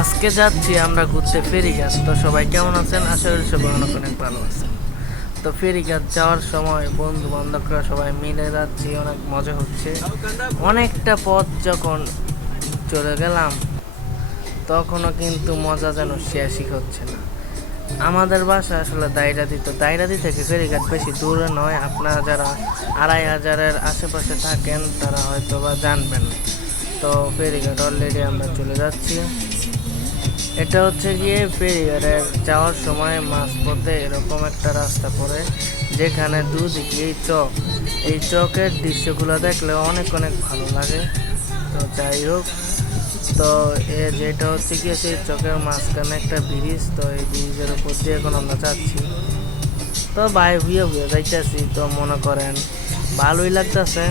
আজকে যাচ্ছি আমরা ঘুরতে ফেরিঘাট। তো সবাই কেমন আছেন? আশা করি সবাই অনেক অনেক ভালো আছেন। তো ফেরিঘাট যাওয়ার সময় বন্ধু বান্ধবরা সবাই মিলে যাচ্ছি, অনেক মজা হচ্ছে। অনেকটা পথ যখন চলে গেলাম তখনও কিন্তু মজা যেন শেষই হচ্ছে না। আমাদের বাসা আসলে দাইরাদি, তো দাইরাদি থেকে ফেরিঘাট বেশি দূরে নয়। আপনারা যারা 2500-এর আশেপাশে থাকেন তারা হয়তো বা জানবেন। তো ফেরিঘাট অলরেডি আমরা চলে যাচ্ছি। এটা হচ্ছে গিয়ে ফেরিঘাটের যাওয়ার সময় মাঝপথে এরকম একটা রাস্তা পড়ে যেখানে দুদিকেই চক। এই চকের দৃশ্যগুলো দেখলে অনেক অনেক ভালো লাগে। তো যাই হোক, তো যেটা হচ্ছে গিয়ে সেই চকের মাঝখানে একটা ব্রিজ। তো এই ব্রিজের উপর দিয়ে এখন আমরা যাচ্ছি। তো ভাই ভুয়ে ভুয়ে যাইতেছি, তো মনে করেন ভালোই লাগতেছে।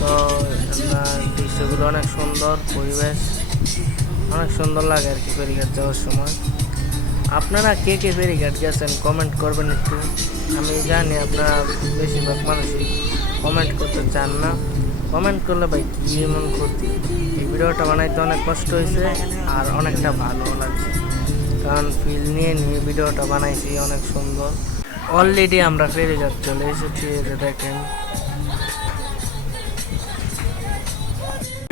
তো দৃশ্যগুলো অনেক সুন্দর, পরিবেশ অনেক সুন্দর লাগে আর কি ফেরিঘাট যাওয়ার সময়। আপনারা কে কে ফেরিঘাট গেছেন কমেন্ট করবেন একটু। আমি জানি আপনারা বেশিরভাগ মানুষই কমেন্ট করতে চান না। কমেন্ট করলে ভাই কী এমন ক্ষতি? এই ভিডিওটা বানাইতে অনেক কষ্ট হয়েছে আর অনেকটা ভালো লাগছে, কারণ ফিল নিয়ে নিয়ে ভিডিওটা বানাইছি অনেক সুন্দর। অলরেডি আমরা ফেরিঘাট চলে এসেছি, এটা দেখেন।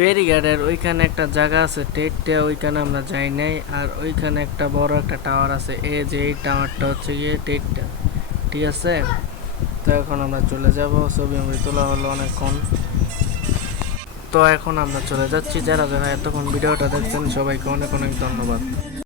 ফেরিঘাটের ওইখানে একটা জায়গা আছে টেটটা, ওইখানে আমরা যাই নাই। আর ওইখানে একটা বড় একটা টাওয়ার আছে, এই যে এই টাওয়ারটা হচ্ছে গিয়ে টেটটা, ঠিক আছে। তো এখন আমরা চলে যাব, ছবি আমি তোলা হলো অনেকক্ষণ। তো এখন আমরা চলে যাচ্ছি। যারা যারা এতক্ষণ ভিডিওটা দেখছেন সবাইকে অনেক অনেক ধন্যবাদ।